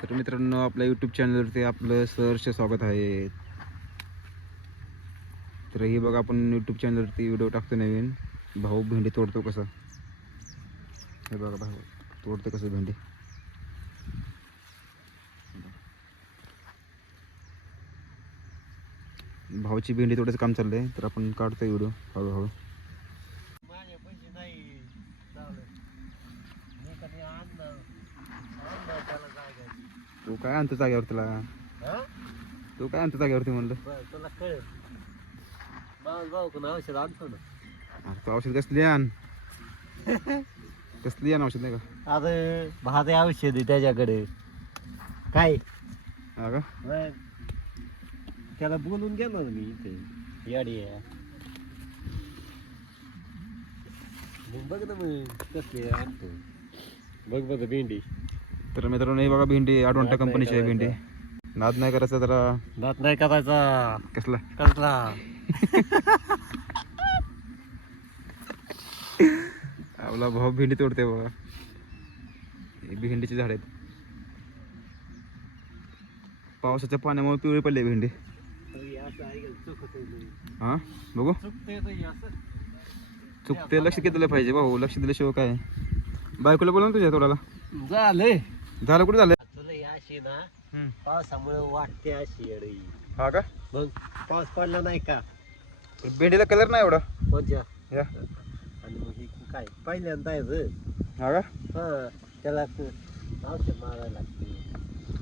तर मित्रांनो, आपल्या यूट्यूब चॅनलवरती आपलं सहर्ष स्वागत आहे. तर हे बघा, आपण यूट्यूब चॅनलवरती व्हिडिओ टाकतो नवीन. भाऊ भेंडी तोडतो कसा, हे बघा भाऊ तोडतो कसं भेंडी. भाऊची भेंडी तोडायचं काम चाललंय, तर आपण काढतोय व्हिडिओ हळूहळू. तू काय आणतो जागेवर तुला, तू काय आणतो जागेवरती म्हणलं. तुला कळेल भाऊ कोण औषध आणतो ना. अरे तू औषध कसली आण, कसली आण औषध नाही का. अरे भाते औषध आहे त्याच्याकडे काय. हा का, मग त्याला बोलून गेलो मी इथे याडी आहे. मग बघ ना मग कसले आणतो. बघ बघ भेंडी. तर मित्रांनो हे बघा भेंडी अडवंटा कंपनीची आहे भेंडी. नाद नाही करायचा जरा. दात नाही करायचा. कसला कसला आपला भाऊ भेंडी तोडते बघा. हे भेंडीचे झाड आहेत. पावसाच्या पाण्यामुळे पिवळी पडली भेंडी. हा बघू, चुकते लक्ष घेतलं पाहिजे भाऊ. लक्ष दिल्याशिवाय काय. बायकोला बोला ना तुझ्या तोडाला. झालंय झालं कुठे झालं. तुला अशी ना पावसामुळे वाटते अशी अडई. हा का, मग पाऊस पडला नाही का. भेंडीला कलर नाही एवढा. कोणत्या या आणि मग हे काय पहिल्यांदा आहे रे. हा का, हा त्याला औषध मारायला लागते.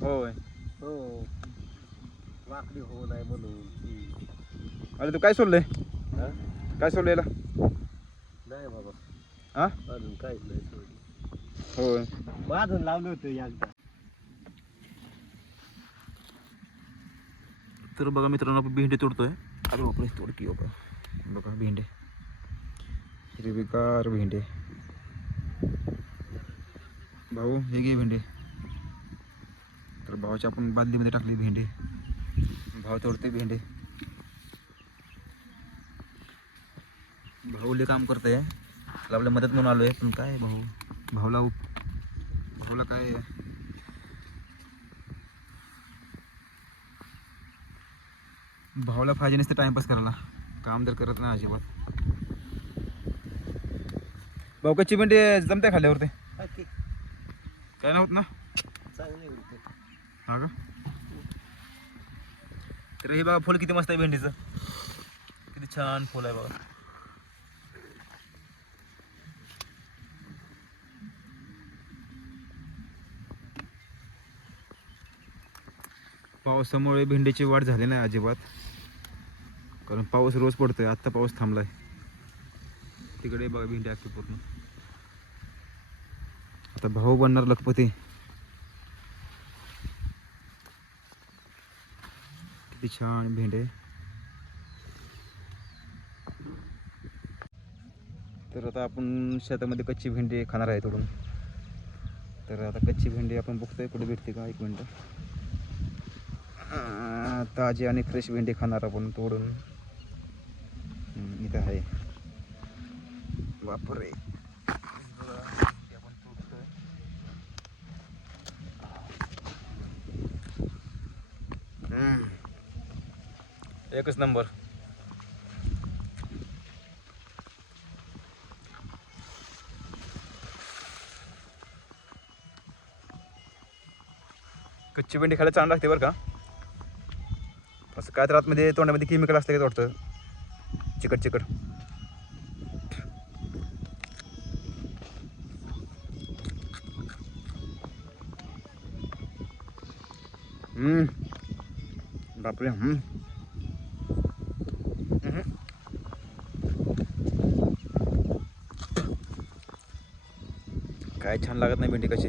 होय. हो वाकडी होऊ नये म्हणून. अरे तू काय सोडलंय, हा? काय सोडलं याला. नाही बाबा, हा अजून काहीच नाही सोडली. होय. माझं लावलं होतं एकदा. तर बघा मित्रांनो, आपण भेंडी तोडतोय. अरे बापरे, तोड की बघा. बघा भेंडी, हिरवीगार भेंडी. भाऊ हे घे भेंडी. तर भावाच्या आपण बादलीमध्ये टाकली भेंडी. भाव तोडते भेंडी. भाऊले काम करतोय, आपल्या मदत म्हणून आलोय. पण काय भाऊ, भाऊला काय भावाला पाहिजे नसते टाइमपास करायला. काम तर करत नाही अजिबात. भाऊ कच्ची भेंडी जमते खाल्ल्यावरती, काय नाही होत ना. चांगले होते. हा का. तर हे बघा फुल किती मस्त आहे भेंडीचं. किती छान फुल आहे बघा. पावसामुळे भेंडीची वाढ झाली नाही अजिबात. कारण पाऊस रोज पडतोय. आत्ता पाऊस थांबलाय. तिकडे बघा भेंडी असते पूर्ण. आता भाऊ बनणार लखपती. किती छान भेंडे. तर आता आपण शेतामध्ये कच्ची भेंडी खाणार आहे तोडून. तर आता कच्ची भेंडी आपण बघतोय कुठे भेटते का. एक मिनटं. ताजी आणि फ्रेश भेंडी खाणार आपण तोडून. इथं आहे. बापरे, एकच नंबर. कच्ची भेंडी खायला चांगली लागते बरं का. असं काय तर आतमध्ये तोंडामध्ये केमिकल असतं का वाटतं. चिकट चिकट. बापरे. काय छान लागत नाही भेंडी कशी.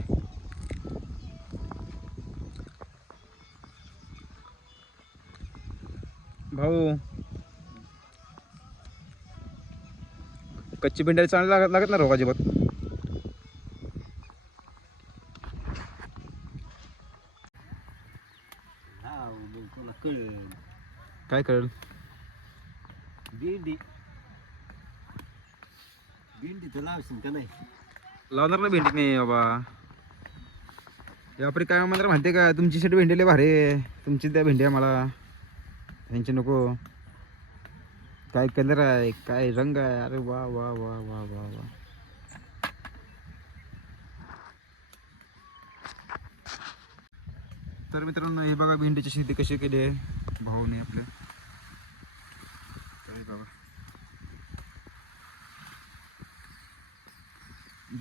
भाऊ कच्ची भेंडी चांगली लागत ना रोग अजिबात. हा मग तुला कळेल. काय कळेल. भेंडी भेंडी तर लावशील का नाही. लावणार ना भेंडी नाही बाबा. व्यापारी काय मला माहिती आहे का, तुमची शेट भेंडी लय भारी आहे, तुमची त्या भेंडी मला ह्यांची नको. काय कलर आहे, काय रंग आहे, अरे वा वा वा वा वा वा. तर मित्रांनो हे बघा भेंडीची शेती कशी केली आहे भाऊने आपल्या. तर हे बघा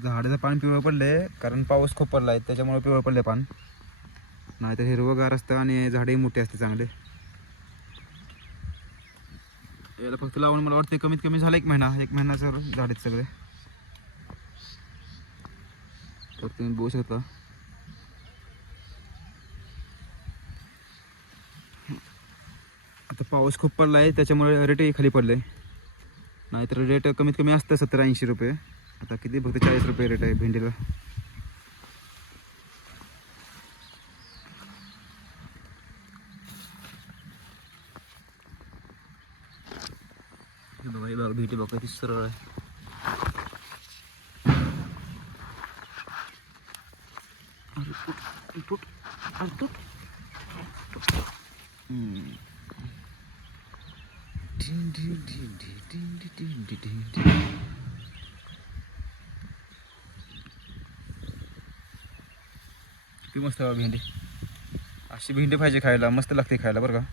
झाडाचं पान पिवळं पडलंय, कारण पाऊस खूप पडला आहे त्याच्यामुळे पिवळं पडलंय पान. नाही तर हिरवंगार असतं आणि झाडही मोठे असते चांगले. याला फक्त लावून मला वाटतं कमीत कमी झालं 1 महिना, 1 महिन्याचं झाड आहेत सगळे. तर तुम्ही बघू शकता. आता पाऊस खूप पडला आहे त्याच्यामुळे रेटही खाली पडले, नाहीतर रेट कमीत कमी असतं 70-80 रुपये. आता किती फक्त 40 रुपये रेट आहे भेंडीला. बघा ही बघा भेंडी बघा किती सरळ आहे. किती मस्त आहे भेंडी. अशी भेंडी पाहिजे खायला, मस्त लागते खायला बरं का.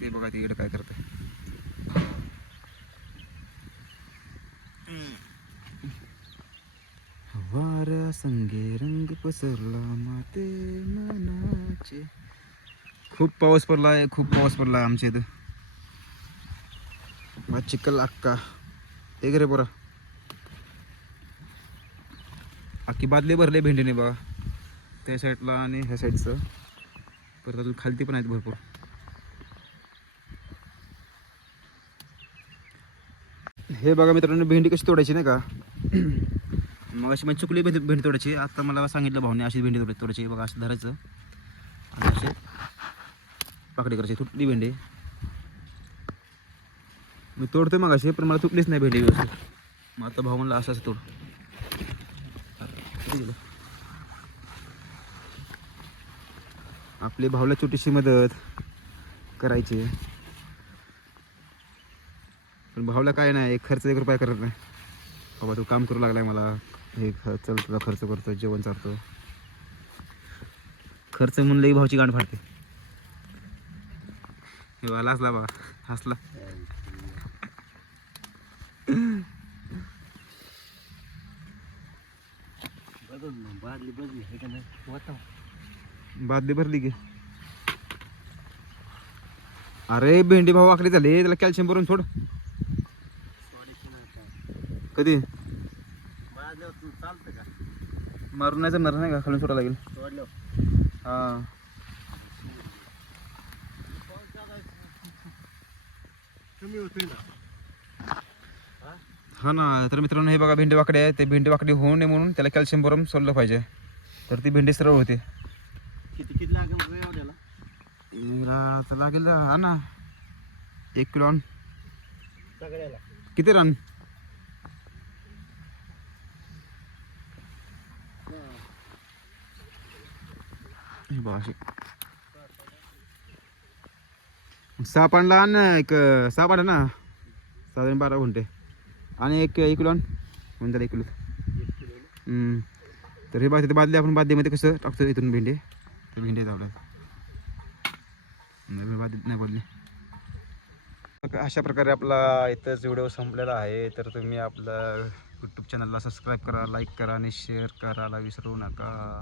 ते बघा तिकडे काय करते. वारा संगे रंग पसरला माते मनाचे. खूप पाऊस पडला आहे, खूप पाऊस पडला आहे आमच्या इथं. बा चिखल अक्का एक रे बरा, अख्खी बादली भरले भेंडीने बघा त्या साईडला आणि ह्या साईडचं. परत अजून खालती पण आहेत भरपूर. हे बघा मित्रांनो भेंडी कशी तोडायची नाही का. मग अशी म्हणजे चुकली भेंडी तोडायची. आता मला सांगितलं भाऊने अशी भेंडी तोडायची. बघा असं धरायचं आणि असे पाकडी करायची. तुटली भेंडी मी तोडतोय मग अशी, पण मला तुटलीच नाही भेंडी व्यवस्थित. मग आता भाऊ म्हणला असं तोड. आपली भाऊला छोटीशी मदत करायची, पण भाऊला काय नाही, खर्च 1 रुपया करत नाही. बाबा तू काम करू लागलाय, मला हे चल तुला खर्च करतो, जेवण चालतो. खर्च म्हणलं की भाऊची गांड फाडते. हे बघा हसला बघा, हसला. बादली भरली की. अरे भेंडी भाऊ आखली झाली, त्याला कॅल्शियम भरून सोड. कधी मारून नाही जमणार नाही का, खालून सोडा लागेल. हा हा ना. तर मित्रांनो हे बघा भेंडी वाकडे आहे, ते भेंडी वाकडी होऊ नये म्हणून त्याला कॅल्शियम भरून सोडलं पाहिजे, तर ती भेंडी सरळ होते. किती लागेल एवढ्याला? तर लागेल हा ना 1 किलो आण. सगळ्याला किती रन? बाशी 6 पांडला आण, एक 6 पांडा ना, साधारण 12 घंटे आणि 1 किलो आण म्हणून त्याला 1 किलो. तर हे बाकी बादली आपण बादलीमध्ये कसं टाकतो इथून भेंडी, तर भेंडी आपल्या बादली नाही बोलली. अशा प्रकारे आपला इथंच व्हिडिओ संपलेला आहे. तर तुम्ही आपलं यूट्यूब चॅनलला सबस्क्राईब करा, लाईक करा आणि शेअर करायला विसरू नका.